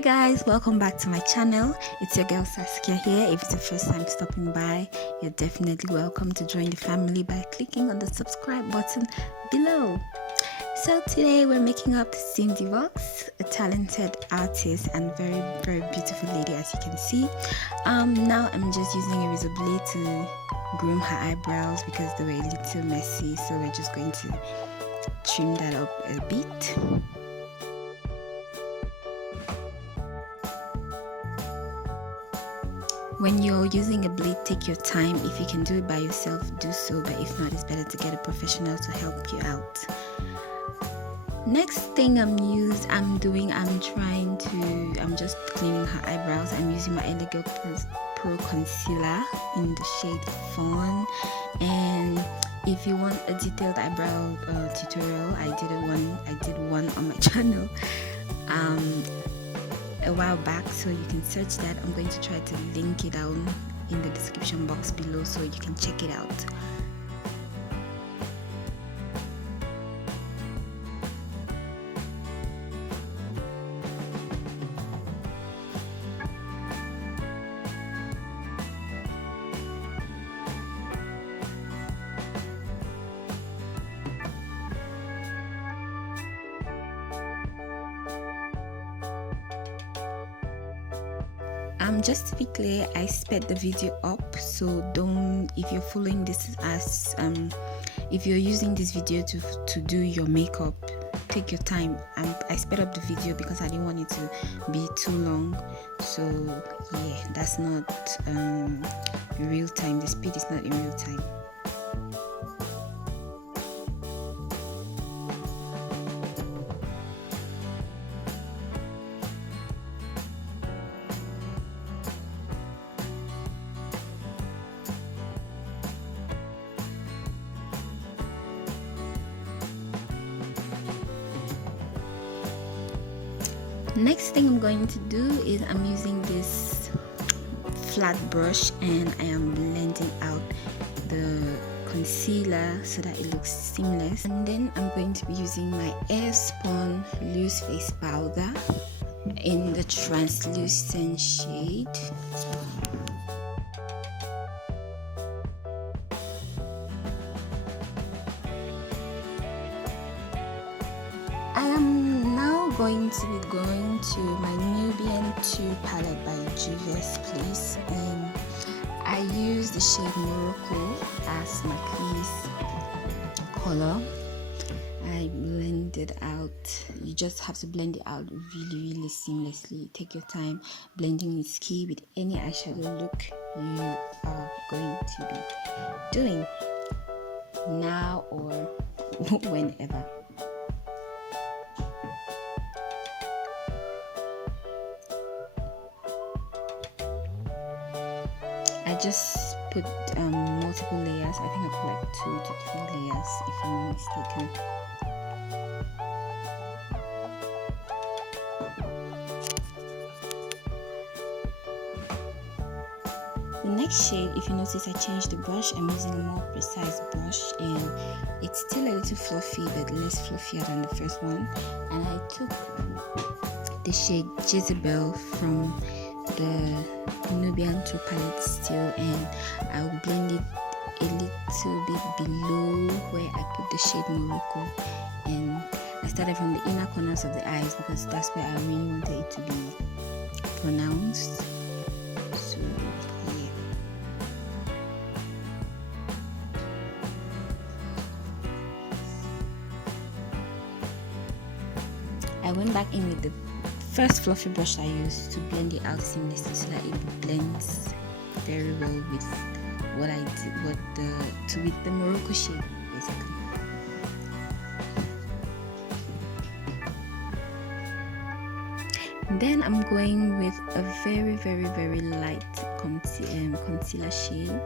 Hi guys, welcome back to my channel. It's your girl Saskia here. If it's the first time stopping by, you're definitely welcome to join the family by clicking on the subscribe button below. So today we're making up CYNDY VOX, a talented artist and very beautiful lady, as you can see. Now I'm just using a razor blade to groom her eyebrows because they were a little messy, so we're just going to trim that up a bit. When you're using a blade, take your time. If you can do it by yourself, do so, but if not, it's better to get a professional to help you out. Next thing I'm just cleaning her eyebrows. I'm using my Aleseh Pro Concealer in the shade Fawn. And if you want a detailed eyebrow tutorial, I did one on my channel a while back, so you can search that. I'm going to try to link it down in the description box below so you can check it out. Just to be clear, I sped the video up, so if you're following this as if you're using this video to do your makeup, take your time. I sped up the video because I didn't want it to be too long. So yeah, that's not real time. The speed is not in real time. Next thing I'm going to do is I'm using this flat brush and I am blending out the concealer so that it looks seamless. And then I'm going to be using my Airspun loose face powder in the translucent shade. I am now going to be going to my Nubian 2 palette by Juvia's Place, and I use the shade Morocco as my crease color. I blend it out. You just have to blend it out really seamlessly. Take your time blending its key with any eyeshadow look you are going to be doing now or whenever. I just put multiple layers. I think I put like 2 to 3 layers if I'm not mistaken. The next shade, if you notice, I changed the brush. I'm using a more precise brush and it's still a little fluffy but less fluffier than the first one. And I took the shade Jezebel from the Nubian 2 palette still, and I'll blend it a little bit below where I put the shade Morocco, and I started from the inner corners of the eyes because that's where I really wanted it to be pronounced. So yeah. I went back in with the first fluffy brush I used to blend it out seamlessly so that it blends very well with what I did, with the Morocco shade basically. Then I'm going with a very light concealer shade.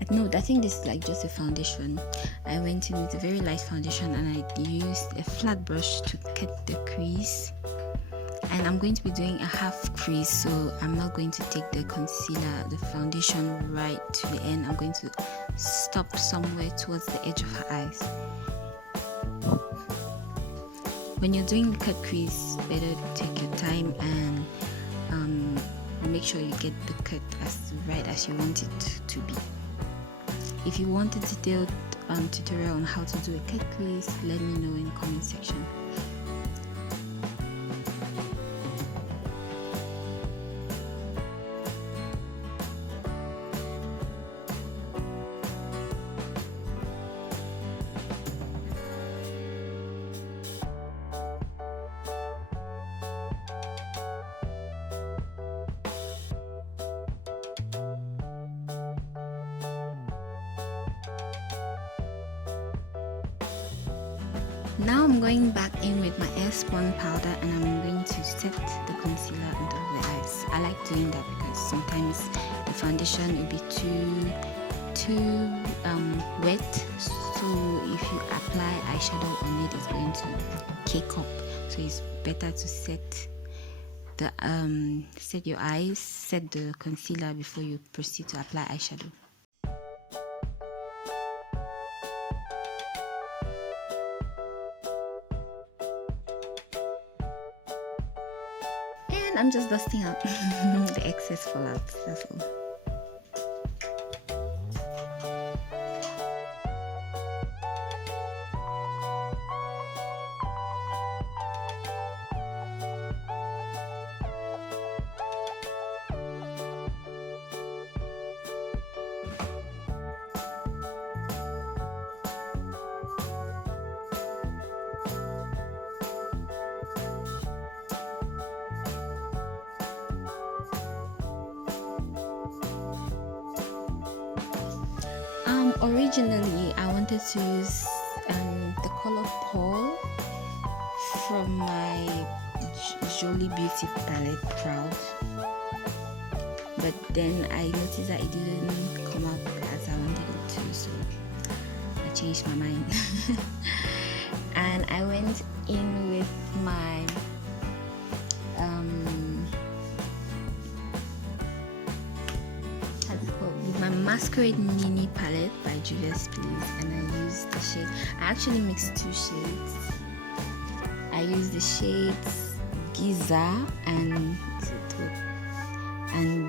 I think this is like just a foundation. I went in with a very light foundation and I used a flat brush to cut the crease. And I'm going to be doing a half crease, so I'm not going to take the concealer, the foundation right to the end. I'm going to stop somewhere towards the edge of her eyes. when you're doing cut crease, better take your time and make sure you get the cut as right as you want it to be. If you want a detailed tutorial on how to do a cut crease, let me know in the comment section. Now I'm going back in with my airspun powder and I'm going to set the concealer under the eyes. I like doing that because sometimes the foundation will be too wet, so if you apply eyeshadow on it, it's going to cake up. So it's better to set your eyes, set the concealer before you proceed to apply eyeshadow. I'm just dusting out the excess fallout, that's all. Originally, I wanted to use the color Pearl from my Jolie Beauty palette, Proud. But then I noticed that it didn't come out as I wanted it to, so I changed my mind. And I went in with my Masquerade Mini palette by Julius Please, and I used the shade. I actually mixed two shades. I used the shades Giza and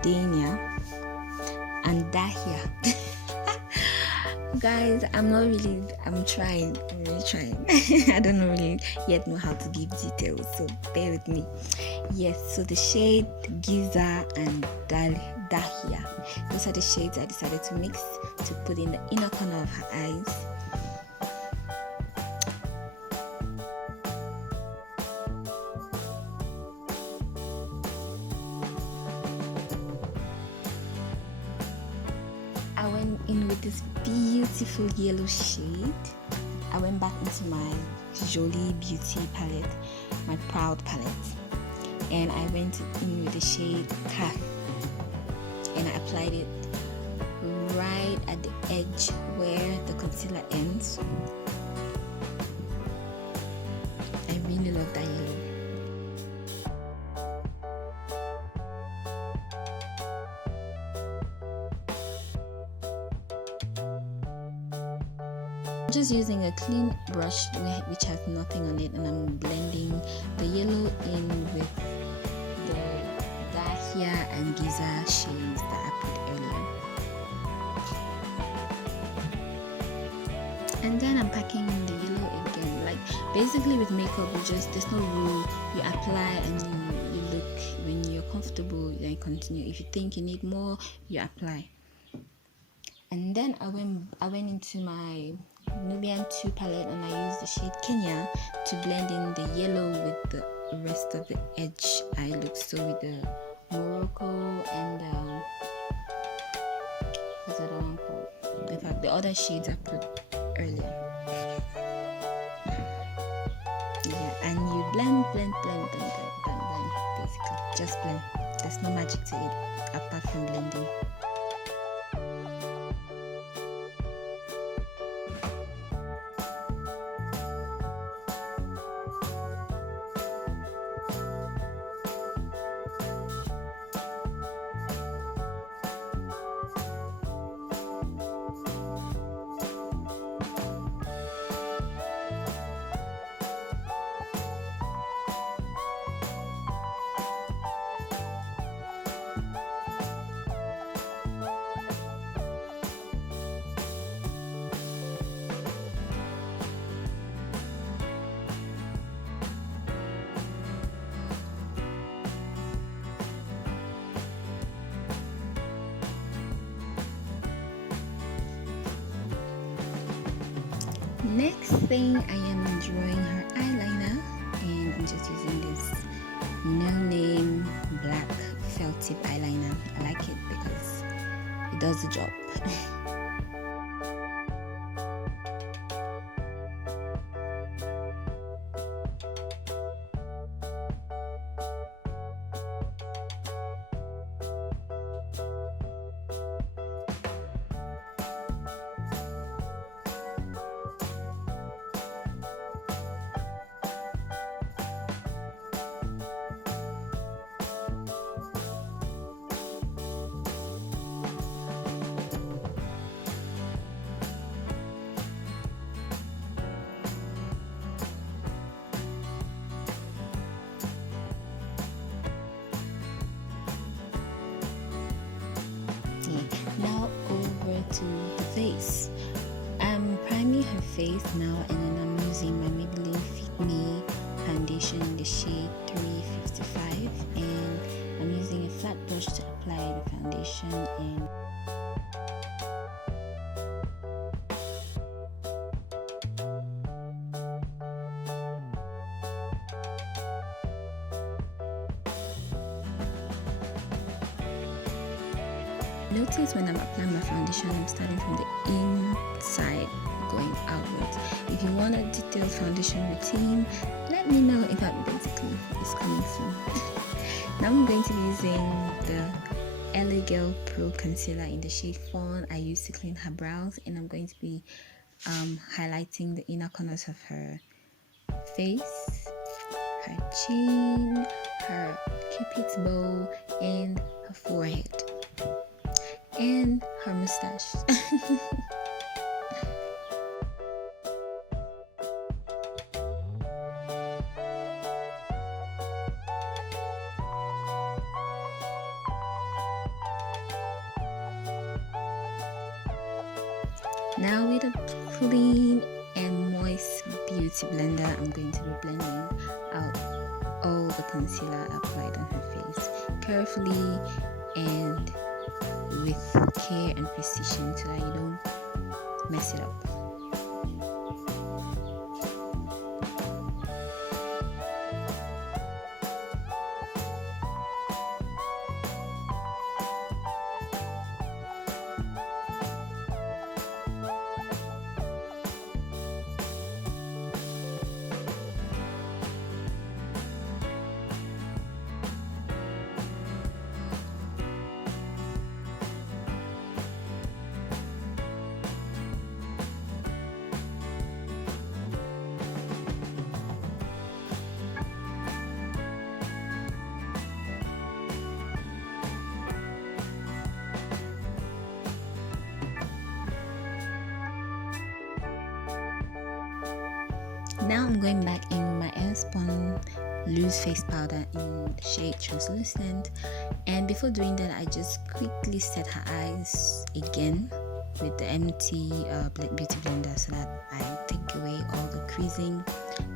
Dania and Dahlia. Guys, I'm really trying. I don't really yet know how to give details, so bear with me. Yes, so the shade Giza and Dahlia, those are the shades I decided to mix to put in the inner corner of her eyes. I went in with this beautiful yellow shade. I went back into my Jolie Beauty palette, my Proud palette, and I went in with the shade Cat, and I applied it right at the edge where the concealer ends. I really love that yellow. I'm just using a clean brush which has nothing on it, and I'm blending the yellow in with the Dahlia and Giza shades that I put earlier. And then I'm packing in the yellow again. Like basically with makeup, there's no rule. You apply and you look. When you're comfortable, then you continue. If you think you need more, you apply. And then I went into my Nubian 2 palette and I used the shade Kenya to blend in the yellow with the rest of the edge eye look. So with the Morocco and what's that one called? In fact, the other shades I put earlier. Yeah, and you blend, basically. Just blend. There's no magic to it apart from blending. Next thing, I am drawing her eyeliner, and I'm just using this no-name black felt tip eyeliner. I like it because it does the job. Now over to the face. I'm priming her face now, and then I'm using my Maybelline Fit Me foundation in the shade 355, and I'm using a flat brush to apply the foundation. And notice when I'm applying my foundation, I'm starting from the inside going outwards. If you want a detailed foundation routine, let me know. In fact, basically it's coming soon. Now I'm going to be using the LA Girl Pro Concealer in the shade Fawn I used to clean her brows, and I'm going to be highlighting the inner corners of her face, her chin, her cupid's bow, and her forehead, and her mustache. Now with a clean and moist beauty blender, I'm going to be blending out all the concealer applied on her face carefully and with care and precision so that you don't mess it up. Now I'm going back in with my Airspun loose face powder in the shade Translucent, and before doing that I just quickly set her eyes again with the empty Black Beauty blender so that I take away all the creasing,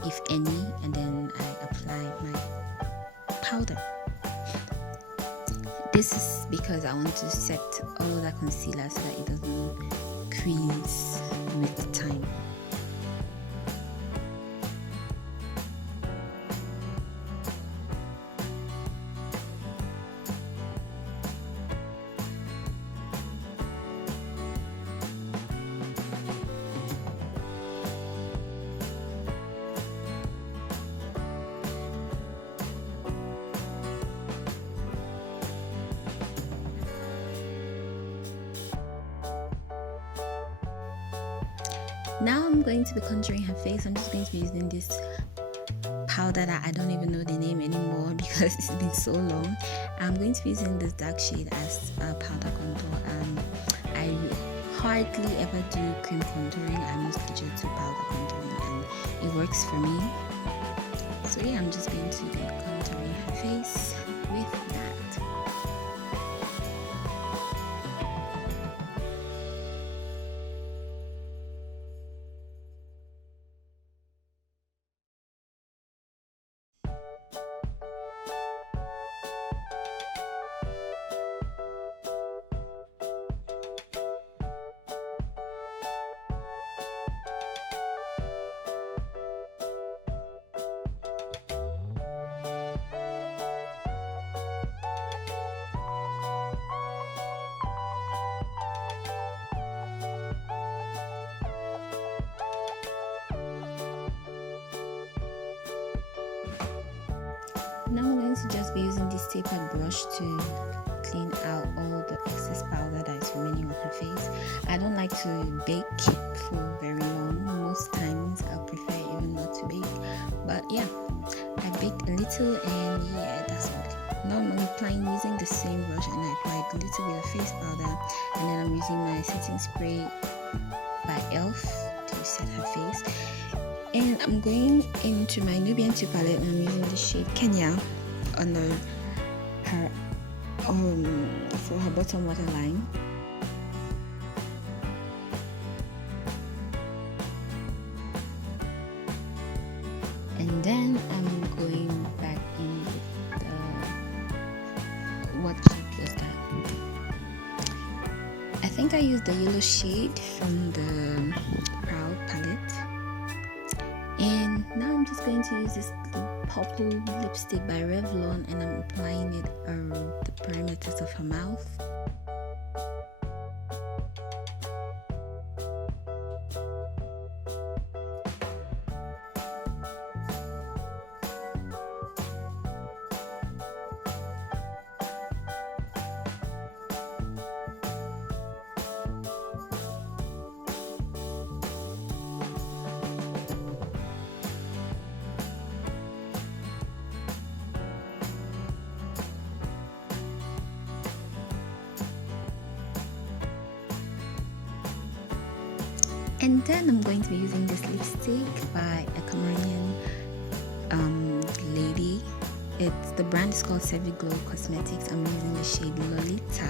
if any, and then I apply my powder. This is because I want to set all that concealer so that it doesn't crease with time. Now I'm going to be contouring her face. I'm just going to be using this powder that I don't even know the name anymore because it's been so long. I'm going to be using this dark shade as a powder contour. I hardly ever do cream contouring. I mostly just do powder contouring, and it works for me. So yeah, I'm just going to be contouring her face with that. to just be using this tapered brush to clean out all the excess powder that is remaining on her face. I don't like to bake for very long. Most times I prefer even not to bake, but yeah, I baked a little, and yeah, that's all. Now I'm applying using the same brush, and I applied a little bit of face powder, and then I'm using my setting spray by Elf to set her face. And I'm going into my Nubian 2 palette, and I'm using the shade Kenya on her for her bottom waterline. And then I'm going back in with what shade was that? I think I used the yellow shade from the Proud palette. And now I'm just going to use this purple lipstick by Revlon, and I'm applying it around the perimeters of her mouth. And then I'm going to be using this lipstick by a Cameroonian lady. The brand is called Glow Cosmetics. I'm using the shade Lolita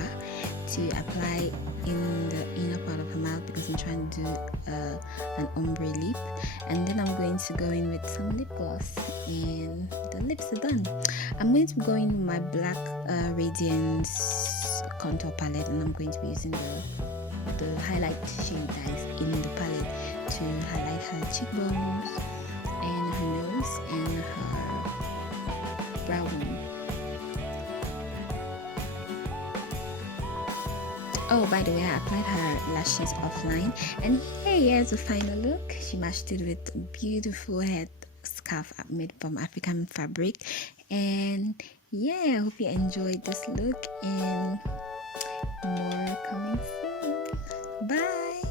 to apply in the inner part of her mouth because I'm trying to do an ombre lip. And then I'm going to go in with some lip gloss, and the lips are done. I'm going to go in with my black Radiance contour palette, and I'm going to be using the highlight shade that is in the palette to highlight her cheekbones and her nose and her brow bone. Oh, by the way, I applied her lashes offline, and here's the final look. She matched it with a beautiful head scarf made from African fabric. And yeah, I hope you enjoyed this look, and more coming soon. Bye.